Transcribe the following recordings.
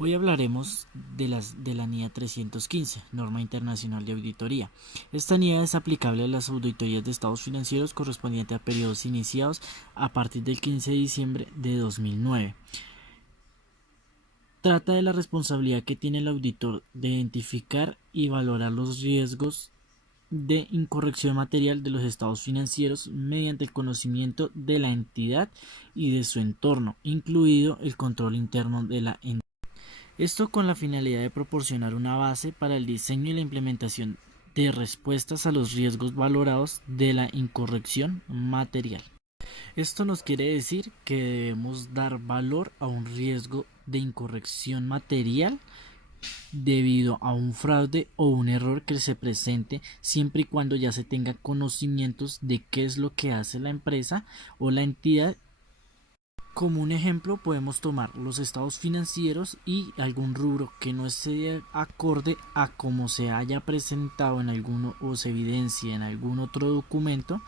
Hoy hablaremos de la NIA 315, Norma Internacional de Auditoría. Esta NIA es aplicable a las auditorías de estados financieros correspondientes a periodos iniciados a partir del 15 de diciembre de 2009. Trata de la responsabilidad que tiene el auditor de identificar y valorar los riesgos de incorrección material de los estados financieros mediante el conocimiento de la entidad y de su entorno, incluido el control interno de la entidad. Esto con la finalidad de proporcionar una base para el diseño y la implementación de respuestas a los riesgos valorados de la incorrección material. Esto nos quiere decir que debemos dar valor a un riesgo de incorrección material debido a un fraude o un error que se presente siempre y cuando ya se tenga conocimientos de qué es lo que hace la empresa o la entidad. Como un ejemplo podemos tomar los estados financieros y algún rubro que no esté acorde a cómo se haya presentado en alguno o se evidencia en algún otro documento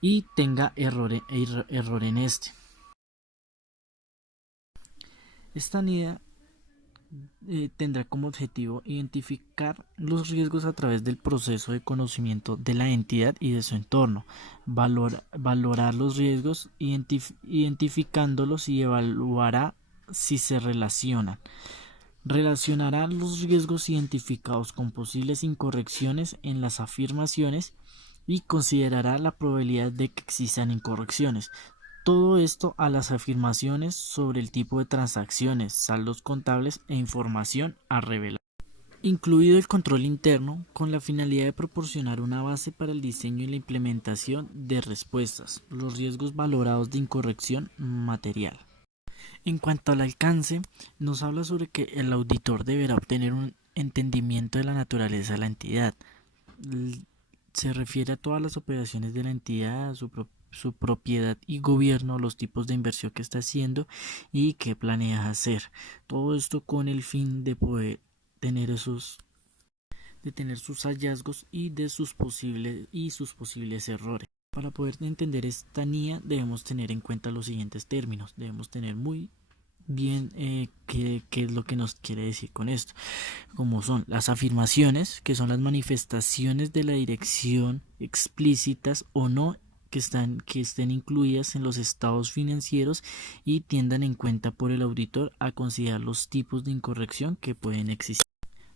y tenga error en este. Esta NIDA tendrá como objetivo identificar los riesgos a través del proceso de conocimiento de la entidad y de su entorno, valorar los riesgos, identificándolos y evaluará si se relacionan. Relacionará los riesgos identificados con posibles incorrecciones en las afirmaciones y considerará la probabilidad de que existan incorrecciones. Todo esto a las afirmaciones sobre el tipo de transacciones, saldos contables e información a revelar, incluido el control interno, con la finalidad de proporcionar una base para el diseño y la implementación de respuestas, los riesgos valorados de incorrección material. En cuanto al alcance, nos habla sobre que el auditor deberá obtener un entendimiento de la naturaleza de la entidad. Se refiere a todas las operaciones de la entidad, su propiedad y gobierno, los tipos de inversión que está haciendo y qué planea hacer. Todo esto con el fin de poder tener tener sus hallazgos y de sus posibles errores. Para poder entender esta NIA debemos tener en cuenta los siguientes términos. Debemos tener muy bien qué es lo que nos quiere decir con esto, como son las afirmaciones, que son las manifestaciones de la dirección explícitas o no que estén incluidas en los estados financieros y tiendan en cuenta por el auditor a considerar los tipos de incorrección que pueden existir.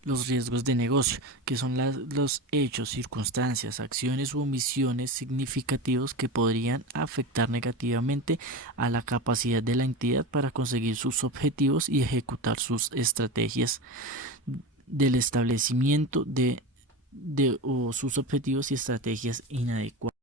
Los riesgos de negocio, que son los hechos, circunstancias, acciones u omisiones significativos que podrían afectar negativamente a la capacidad de la entidad para conseguir sus objetivos y ejecutar sus estrategias del establecimiento o sus objetivos y estrategias inadecuadas.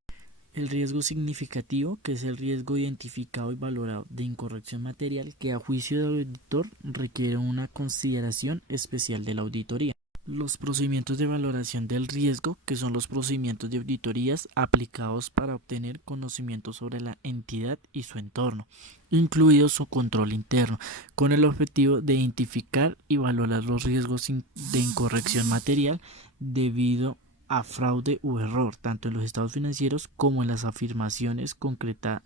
El riesgo significativo, que es el riesgo identificado y valorado de incorrección material que a juicio del auditor requiere una consideración especial de la auditoría. Los procedimientos de valoración del riesgo, que son los procedimientos de auditorías aplicados para obtener conocimiento sobre la entidad y su entorno, incluido su control interno, con el objetivo de identificar y valorar los riesgos de incorrección material debido a fraude u error, tanto en los estados financieros como en las afirmaciones concretas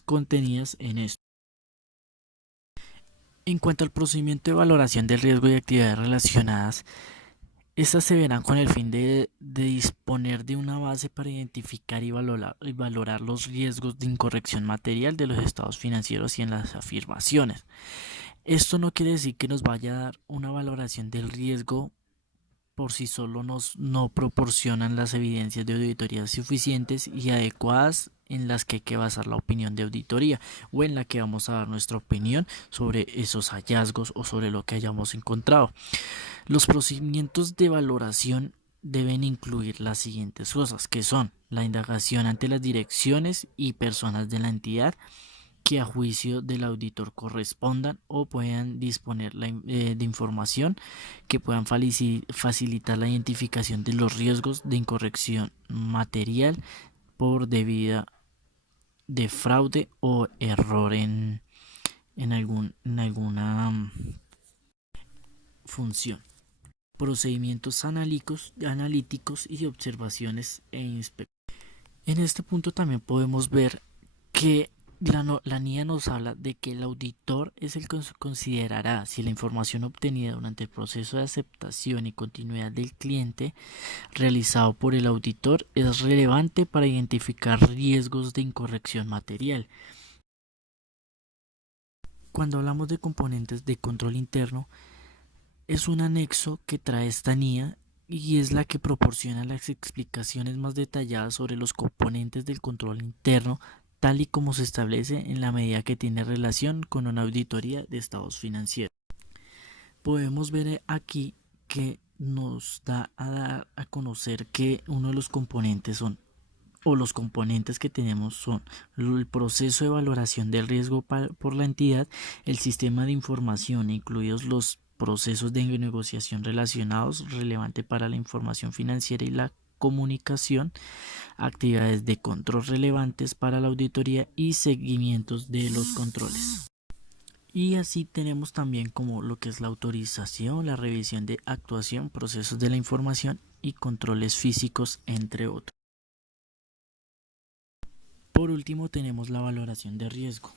contenidas en esto. En cuanto al procedimiento de valoración del riesgo y actividades relacionadas, estas se verán con el fin de disponer de una base para identificar y valorar los riesgos de incorrección material de los estados financieros y en las afirmaciones. Esto no quiere decir que nos vaya a dar una valoración del riesgo por sí solo no proporcionan las evidencias de auditoría suficientes y adecuadas en las que hay que basar la opinión de auditoría o en la que vamos a dar nuestra opinión sobre esos hallazgos o sobre lo que hayamos encontrado. Los procedimientos de valoración deben incluir las siguientes cosas, que son la indagación ante las direcciones y personas de la entidad que a juicio del auditor correspondan o puedan disponer de información que puedan facilitar la identificación de los riesgos de incorrección material por debida de fraude o error en alguna función. Procedimientos analíticos y observaciones e inspecciones. En este punto también podemos ver que La NIA nos habla de que el auditor es el que considerará si la información obtenida durante el proceso de aceptación y continuidad del cliente realizado por el auditor es relevante para identificar riesgos de incorrección material. Cuando hablamos de componentes de control interno, es un anexo que trae esta NIA y es la que proporciona las explicaciones más detalladas sobre los componentes del control interno, tal y como se establece en la medida que tiene relación con una auditoría de estados financieros. Podemos ver aquí que nos da a dar a conocer que uno de los componentes son o los componentes que tenemos son el proceso de valoración del riesgo por la entidad, el sistema de información, incluidos los procesos de negociación relacionados relevantes para la información financiera y la comunicación, actividades de control relevantes para la auditoría y seguimientos de los controles. Y así tenemos también como lo que es la autorización, la revisión de actuación, procesos de la información y controles físicos, entre otros. Por último tenemos la valoración de riesgo,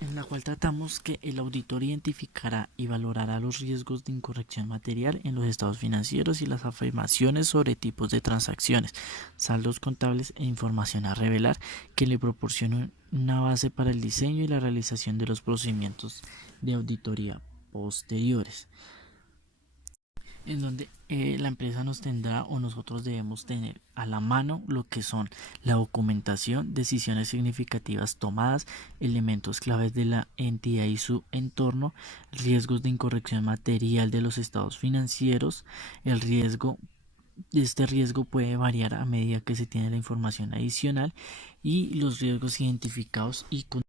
en la cual tratamos que el auditor identificará y valorará los riesgos de incorrección material en los estados financieros y las afirmaciones sobre tipos de transacciones, saldos contables e información a revelar que le proporcionan una base para el diseño y la realización de los procedimientos de auditoría posteriores, en donde la empresa nos tendrá o nosotros debemos tener a la mano lo que son la documentación, decisiones significativas tomadas, elementos claves de la entidad y su entorno, riesgos de incorrección material de los estados financieros, el riesgo. Este riesgo puede variar a medida que se tiene la información adicional y los riesgos identificados y